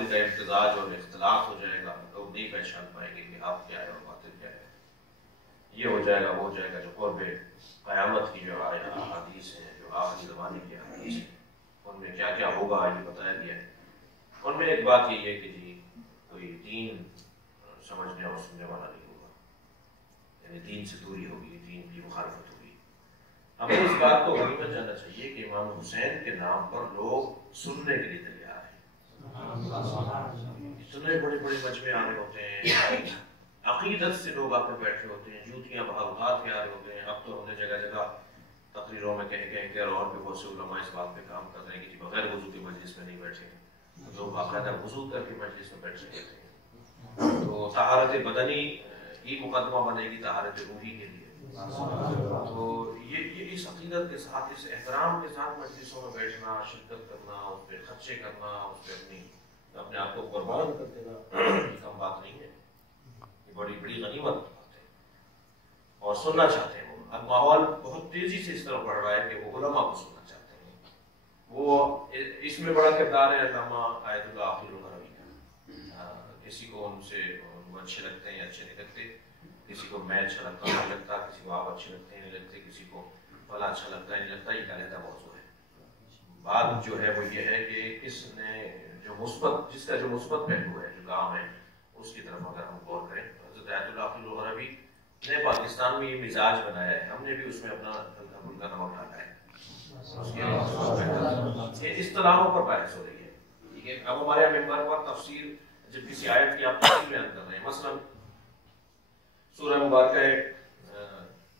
باطل کا امتزاج اور اختلاط ہو جائے گا، لوگ نہیں پہچان پائیں گے کہ حق کیا ہے اور باطل کیا ہے. یہ ہو جائے گا، وہ ہو جائے گا. جو قرب قیامت کی جو احادیث ہیں، جو آخری زمانے کی احادیث ہیں، ان میں کیا کیا ہوگا یہ بتایا گیا ہے. ان میں ایک بات یہ ہے کہ جی کوئی دین سمجھنے اور سننے والا نہیں ہوگا، یعنی دین سے دوری ہوگی، دین کی مخالفت ہوگی. ہمیں اس بات کو غنیمت جاننا چاہیے کہ امام حسین کے نام پر لوگ سننے کے لیے تیار ہیں. اتنے بڑے بڑے مجمع آ رہے ہوتے ہیں، عقیدت سے لوگ آ کر بیٹھے ہوتے ہیں، جوتیاں اٹھا کے آ رہے ہوتے ہیں. اب تو ہم نے جگہ جگہ تقریروں میں کہیں کہ اور بھی بہت سے علماء اس بات پہ کام کر رہے ہیں کہ بغیر وضو کے مجلس میں نہیں بیٹھے، لوگ باقاعدہ وضو کر کے مجلس میں بیٹھ رہے ہیں. تو طہارت بدنی ہی مقدمہ بنے گی طہارت روحی کے لیے. تو یہ اس عقیدت کے ساتھ، اس احترام کے ساتھ مجلسوں میں بیٹھنا، شرکت کرنا، اس پہ خرچے کرنا، اس پہ اپنے آپ کو قربان کر دینا، یہ کم بات نہیں ہے. یہ بڑی بڑی غنیمت بات ہے. اور سننا چاہتے ہیں وہ. اب ماحول بہت تیزی سے اس طرح بڑھ رہا ہے کہ وہ علماء کو سننا چاہتے ہیں. وہ اس میں بڑا کردار ہے علامہ آیت اللہ آخر الغربی کا. کسی کو ان سے وہ اچھے لگتے ہیں، اچھے نہیں لگتے. کسی کو میں اچھا لگتا نہیں لگتا، کسی کو آپ اچھے لگتے ہیں نہیں لگتے، کسی کو فلاں اچھا لگتا ہے نہیں لگتا. یہ علیحدہ موضوع ہے. بات جو ہے وہ یہ ہے کہ کس نے جو مثبت، جس کا جو مثبت پہلو ہے، جو کام ہے، اس کی طرف اگر ہم غور کریں تو حضرت آیت اللہ آخر الغربی نے پاکستان میں یہ مزاج بنایا ہے. ہم نے بھی اس میں اپنا ہلکا نمک ڈالا ہے. یہ اصطلاحوں پر بحث ہو رہی ہے. ٹھیک ہے. اب ہمارے یہاں ممبر پر تفسیر، جب کسی آیت کی آپ تفسیر بیان کر رہے ہیں، مثلا سورہ مبارکہ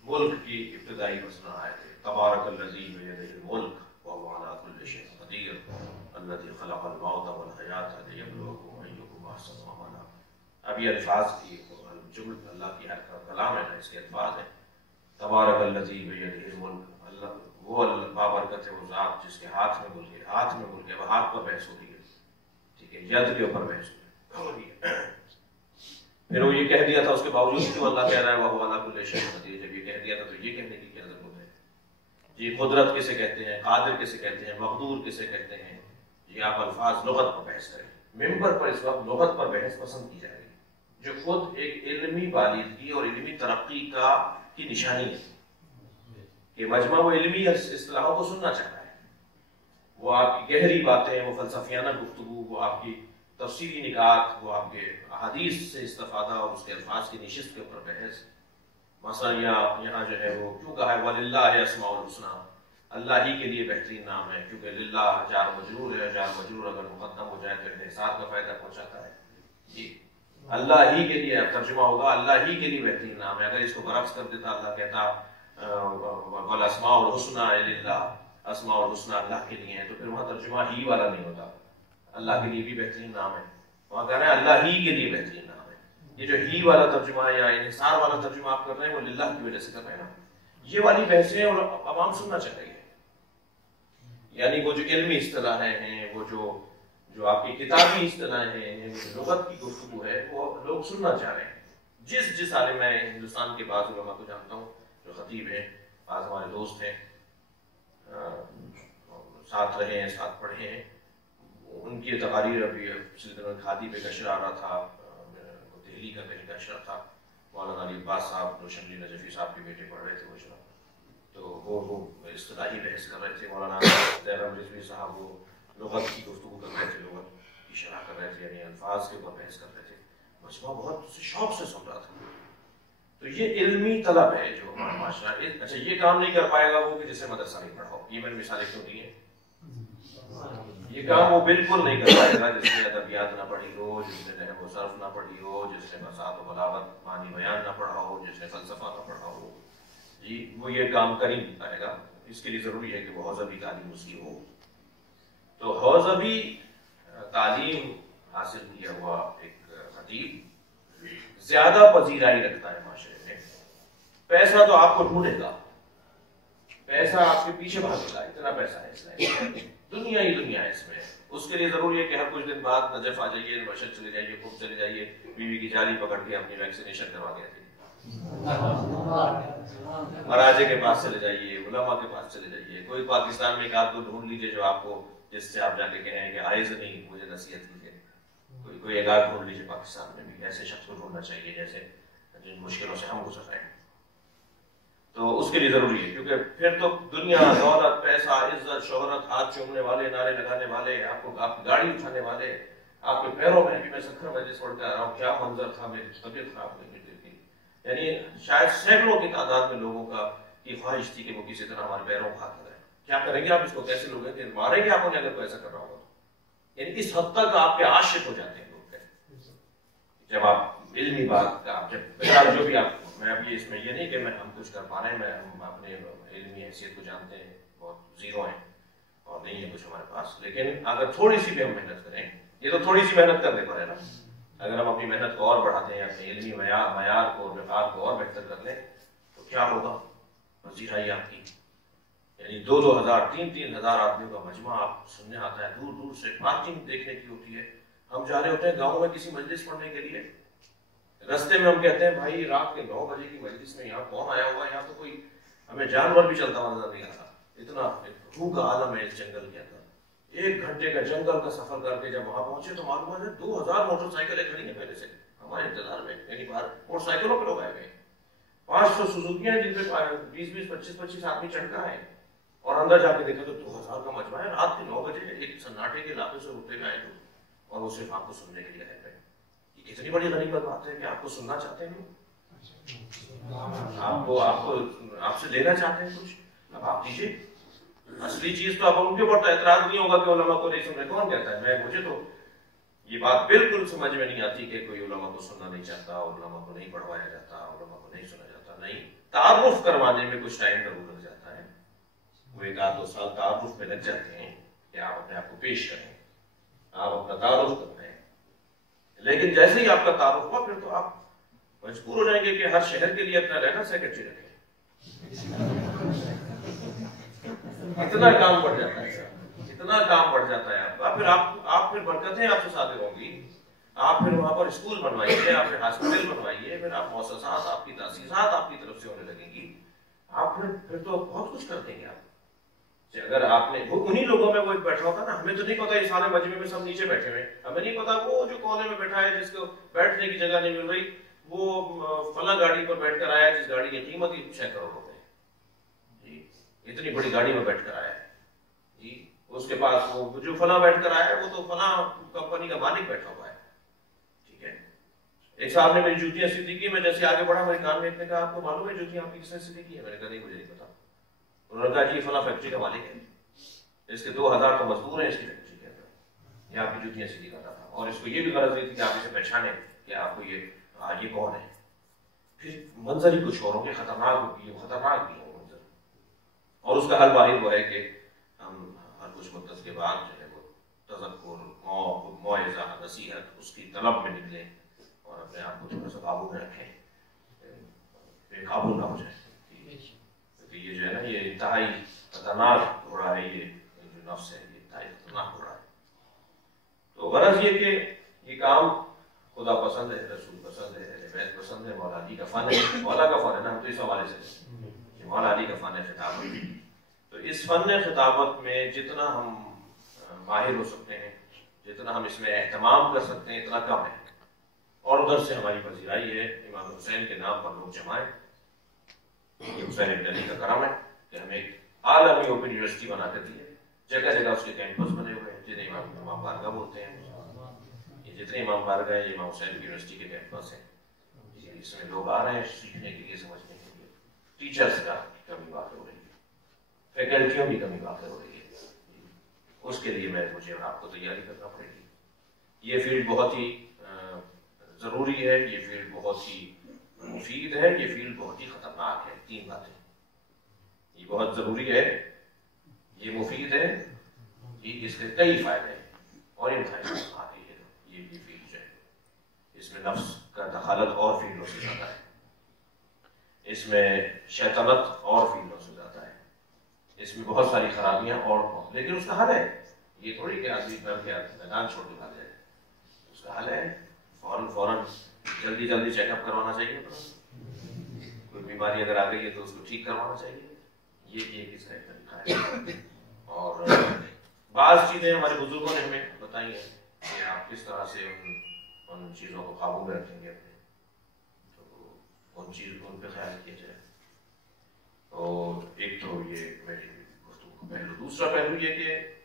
ملک کی ابتدائی مثلا آیت ہے تبارک الذی بیدہ الملک وہو علی کل شیء قدیر الذی خلق الموت والحیاۃ لیبلوکم ایکم احسن عملا. اب یہ الفاظ کی جمل اللہ کی ہر کلام ہے نا، اس کے الفاظ ہیں. تبارک الذی بیدہ الملک، اللہ وہ بابرکت ہے وہ ذات جس کے ہاتھ میں ملک ہے. ہاتھ میں ملک ہے، وہ ہاتھ پر بحث ہو رہی ہے. ٹھیک ہے. ید کے اوپر بحث ہو رہی ہے. پھر وہ یہ کہہ دیا تھا، اس کے باوجود کیوں اللہ کہہ رہا ہے وہ علی کل شیء قدیر؟ جب یہ کہہ دیا تھا تو یہ کہنے کی کیا ضرورت ہے؟ یہ قدرت کسے کہتے ہیں، قادر کسے کہتے ہیں، مقدور کسے کہتے ہیں؟ یہ آپ الفاظ لغت پر بحث کریں. ممبر پر اس وقت لغت پر بحث پسند کی جائے گی، جو خود ایک علمی بالغی اور علمی ترقی کی نشانی ہے کہ مجمع وہ علمی اصطلاحوں کو سننا چاہتا ہے. وہ آپ کی گہری باتیں، وہ فلسفیانہ گفتگو، وہ آپ کی تفصیلی نکات، وہ آپ کے احادیث سے استفادہ اور اس کے الفاظ کی نشست کے اوپر بحث. مثلا یہاں جو ہے وہ کیوں کہا ہے وَلِلَّهِ الْأَسْمَاءُ الْحُسْنَىٰ، اللہ ہی کے لیے بہترین نام ہے. کیونکہ للہ جار مجرور ہے، جار مجرور اگر مقدم ہو جائے تو انحصار کا فائدہ پہنچاتا ہے. جی اللہ ہی کے لیے ترجمہ ہوگا، اللہ ہی کے لیے بہترین نام ہے. اگر اس کو برعکس کر دیتا، اللہ کہتا وَالْأَسْمَاءُ الْحُسْنَىٰ لِلَّهِ، اسماء الحسنى اللہ کے لیے ہیں، تو پھر وہاں ترجمہ ہی والا نہیں ہوتا. اللہ کے لیے بھی بہترین نام ہے، وہاں کہہ رہے ہیں اللہ ہی کے لیے بہترین نام ہے. یہ جو ہی والا ترجمہ یا انحصار والا ترجمہ آپ کر رہے ہیں وہ للہ کی وجہ سے کر رہے ہیں نا. یہ والی بحثیں اور عوام سننا چاہ رہی ہے. یعنی وہ جو علمی اصطلاحیں ہیں، وہ جو آپ کی کتابی اصطلاحیں ہیں، لغت کی گفتگو ہے، وہ لوگ سننا چاہ رہے ہیں. جس عالم میں ہندوستان کے بعض علماء کو جانتا ہوں جو خطیب ہیں، بعض ہمارے دوست ہیں، ساتھ رہے ہیں، ساتھ پڑھے ہیں، ان کی تقاریر ابھی سلسلہ کھادی پہ نشر آ رہا تھا، دہلی کا کہیں نشر تھا. مولانا علی عباس صاحب روشن علی نجفی صاحب کے بیٹے پڑھ رہے تھے وہ شرح، تو وہ اصطلاحی بحث کر رہے تھے. مولانا دیرم رضوی صاحب وہ لغت کی گفتگو کر رہے تھے، لغت کی شرح کر رہے تھے، یعنی الفاظ کے اوپر بحث کر رہے تھے. مجمع بہت شوق سے سن رہا تھا. تو یہ علمی طلب ہے جو ہمارا معاشرہ. اچھا یہ کام نہیں کر پائے گا وہ کہ جسے مدرسہ نہیں پڑھاؤ. یہ میں نے مثالیں کیوں دی ہیں. یہ کام وہ بالکل نہیں کر پائے گا جس نے ادبیات نہ پڑھی ہو، جس نے نحو و صرف نہ پڑھی ہو، جس نے بساط و بلاغت معنی بیان نہ پڑھا ہو، جس نے فلسفہ نہ پڑھا ہو. جی وہ یہ کام کر ہی نہیں پائے گا. اس کے لیے ضروری ہے کہ وہ حوزوی تعلیم اس کی ہو. تو حوزوی تعلیم حاصل کیا ہوا ایک خطیب زیادہ پذیرائی رکھتا ہے معاشرے میں. پیسہ تو آپ کو ڈھونڈے گا، پیسہ آپ کے پیچھے بھاگے گا. اتنا پیسہ ہے اس میں، دنیا ہی دنیا ہے اس میں. اس کے لیے ضروری ہے کہ ہر کچھ دن بعد نجف آ جائیے، مشہد چلے جائیے، خوب چلے جائیے، بیوی کی جالی پکڑ کے اپنی ویکسینیشن کروا کے رکھیے، مراجے کے پاس چلے جائیے، علماء کے پاس چلے جائیے. کوئی پاکستان میں ایک آدھ کو ڈھونڈ لیجیے جو آپ کو، جس سے آپ جا کے کہیں کہ حائض نہیں مجھے نصیحت کیجیے. کوئی ایک آدھ ڈھونڈ لیجیے پاکستان میں بھی، ایسے شخص کو ڈھونڈنا چاہیے جیسے جن مشکلوں سے ہم گزر رہے ہیں. تو اس کے لیے ضروری ہے، کیونکہ پھر تو دنیا، دولت، پیسہ، عزت، شہرت، ہاتھ چومنے والے، نعرے لگانے والے، آپ کو آپ کی گاڑی اٹھانے والے، آپ کے پیروں میں بھی. میں سکھر مجلس پڑھ کے آ رہا ہوں، کیا منظر تھا، میری طبیعت خراب ہو گئی تھی. یعنی شاید سینکڑوں کی تعداد میں لوگوں کی خواہش تھی کہ وہ کسی طرح ہمارے پیروں کو ہاتھ لگائیں. کیا کریں گے آپ اس کو؟ کیسے لوگ ہیں کہ ماریں گے آپ انہیں اگر کوئی ایسا کر رہا ہوگا. یعنی اس حد تک آپ کے عاشق ہو جاتے ہیں لوگ. جب آپ علمی بات کا جب جو بھی آپ، میں اب اس میں یہ نہیں کہ ہم کچھ کر پا رہے ہیں، ہم اپنے علمی حیثیت کو جانتے ہیں بہت زیرو ہیں اور نہیں ہے کچھ ہمارے پاس، لیکن اگر تھوڑی سی بھی ہم محنت کریں، یہ تو تھوڑی سی محنت کرنے پر ہے نا. اگر ہم اپنی محنت کو اور بڑھاتے ہیں، اپنے علمی معیار کو، وقار کو اور بہتر کر لیں تو کیا ہوگا؟ وزیر آئی آپ کی یعنی 2,000 3,000 آدمیوں کا مجمع آپ سننے آتا ہے، دور دور سے پارکنگ دیکھنے کی ہوتی ہے. ہم جا رہے ہوتے ہیں گاؤں میں کسی مجلس پڑھنے کے لیے، رستے میں ہم کہتے ہیں بھائی رات کے 9 بجے کی مجلس میں یہاں کون آیا ہوا ہے؟ یہاں تو کوئی ہمیں جانور بھی چلتا ہوا نظر نہیں آتا. اتنا روح کا عالم ہے اس جنگل کے اندر. 1 گھنٹے کا جنگل کا سفر کر کے جب وہاں پہنچے تو معلوم ہے 2,000 موٹر سائیکلیں کھڑی ہیں پہلے سے ہمارے انتظار میں. یعنی باہر موٹر سائیکلوں پہ لوگ آئے ہوئے ہیں، 500 سوزوکیاں جن پہ 20-20 25-25 آدمی چڑھ کر آئے. اور اندر جا کے دیکھا تو 2,000 کا مجمع ہے. رات کے 9 بجے ایک سناٹے کے علاقے سے اٹھتے ہوئے آئے لوگ اور وہ صرف آپ کو سننے کے لیے آئے ہوئے. یہ کتنی بڑی غنیمت بات ہے کہ آپ کو سننا چاہتے ہیں، آپ سے لینا چاہتے ہیں کچھ. اب آپ دیجیے. اصلی چیز تو اب ان کے اوپر اعتراض نہیں ہوگا کہ علماء کو نہیں سن رہے. کون کہتا ہے؟ مجھے تو یہ بات بالکل سمجھ میں نہیں آتی کہ کوئی علماء کو سننا نہیں چاہتا، علماء کو نہیں پڑھوایا جاتا، علماء کو نہیں سنا جاتا. نہیں، تعارف کروانے میں کچھ ٹائم ضرور لگ جاتا ہے. وہ 1-2 سال تعارف میں لگ جاتے ہیں کہ آپ اپنے آپ کو پیش کریں، آپ اپنا تعارف کرتے ہیں. لیکن جیسے ہی آپ کا تعارف ہوا پھر تو آپ مجبور ہو جائیں گے کہ ہر شہر کے لیے اپنا رہنا سیکرٹری رکھیں. اتنا کام بڑھ جاتا ہے، اتنا کام بڑھ جاتا ہے آپ کا. پھر آپ پھر برکتیں آپ سے صادر ہوں گی. آپ پھر وہاں پر اسکول بنوائیے، آپ پھر ہاسپٹل بنوائیے، پھر آپ مؤسسات، آپ کی تاسیسات آپ کی طرف سے ہونے لگیں گی. آپ پھر تو بہت کچھ کر دیں گے آپ. اگر آپ نے انہی لوگوں میں وہ ایک بیٹھا ہوتا نا، ہمیں تو نہیں پتا یہ سارے مجمع میں سب نیچے بیٹھے ہوئے، ہمیں نہیں پتا وہ جو کونے میں بیٹھا ہے جس کو بیٹھنے کی جگہ نہیں مل رہی، وہ فلاں گاڑی پر بیٹھ کر آیا جس گاڑی کی قیمت ہی 6 کروڑ روپے جی، اتنی بڑی گاڑی میں بیٹھ کر آیا ہے جی. اس کے پاس وہ جو فلاں بیٹھ کر آیا ہے وہ تو فلاں کمپنی کا مالک بیٹھا ہوا ہے. ٹھیک ہے. ایک صاحب نے میری جوتیاں سیدھی کی، میں جیسے آگے بڑھا میرے کان میں اتنے کہا آپ کو معلوم ہے جوتیاں آپ کی کس نے سیدھی کی ہے؟ میں نے کہا نہیں مجھے نہیں پتا. انہوں نے کہا جی فلاں فیکٹری کا مالک ہے، اس کے 2,000 تو مزدور ہیں اس کی فیکٹری کے اندر، یہ آپ کی جوتیاں سیدھی کرتا تھا. اور اس کو یہ بھی غرض نہیں تھی کہ آپ اسے پہچانے کہ آپ کو یہ کون ہے. پھر منظر ہی کچھ اور ہوں گے، خطرناک بھی ہوں منظر. اور اس کا حل واحد وہ ہے کہ ہم ہر کچھ مدت کے بعد جو ہے وہ تذکر، موعظہ، نصیحت اس کی طلب میں نکلیں اور اپنے آپ کو تھوڑا سا قابو میں رکھیں، بے قابو نہ ہو جائے. کیونکہ یہ جو ہے نا یہ انتہائی خطرناک گھوڑا ہے، یہ جو نفس ہے یہ انتہائی خطرناک گھوڑا ہے. تو غرض یہ کہ یہ کام خدا پسند ہے، رسول پسند ہے، اہل بیت پسند ہے، مولا علی کا فن ہے. مولا کا فن ہے نا، ہم تو اس حوالے سے مولا علی کا فن ہے خطابت. تو اس فن خطابت میں جتنا ہم ماہر ہو سکتے ہیں، جتنا ہم اس میں اہتمام کر سکتے ہیں اتنا کم ہے. اور ادھر سے ہماری پذیرائی ہے امام حسین کے نام پر لوگ جمائیں. یہ حسین ابن علی کا کرم ہے کہ ہمیں ایک عالمی اوپن یونیورسٹی بنا کر دی ہے. جگہ جگہ اس کے کیمپس بنے ہوئے ہیں جنہیں امام بارگاہ بولتے ہیں. یہ جتنے امام بارگاہ ہیں یہ امام حسین کی یونیورسٹی کے کیمپس ہیں. اس میں لوگ آ رہے ہیں سیکھنے کے لیے، سمجھنے کے لیے. ٹیچرز کا کمی واقع ہو رہی ہے، فیکلٹیوں کی کمی واقع ہو رہی ہے. اس کے لیے مجھے اور آپ کو تیاری کرنا پڑے گی. یہ فیلڈ بہت ہی ضروری ہے، یہ فیلڈ بہت ہی مفید ہے، یہ فیلڈ بہت ہی خطرناک ہے. 3 باتیں، یہ بہت ضروری ہے، یہ مفید ہے، یہ اس کے کئی فائدے ہیں اور ان فائدوں سے آگے یہ فیلڈ جو ہے اس میں نفس کا دخالت اور فیلڈوں سے زیادہ ہے، اس میں شیطنت اور فیلڈوں سے زیادہ ہے، اس میں بہت ساری خرابیاں اور لیکن اس کا حل ہے. یہ تھوڑی کہ آدمی کر کے میدان چھوڑ کے بھاگ جائے. اس کا حل ہے فوراً جلدی چیک اپ کروانا چاہیے. کوئی بیماری اگر آ گئی ہے تو اس کو ٹھیک کروانا چاہیے. یہ کس کا ایک طریقہ ہے. اور بعض چیزیں ہمارے بزرگوں نے ہمیں بتائی ہیں کہ آپ کس طرح سے ان چیزوں کو قابو میں رکھیں گے اپنے، تو ان پہ خیال کیا جائے. اور ایک تو یہ میری گفتگو کا پہلو. دوسرا پہلو یہ کہ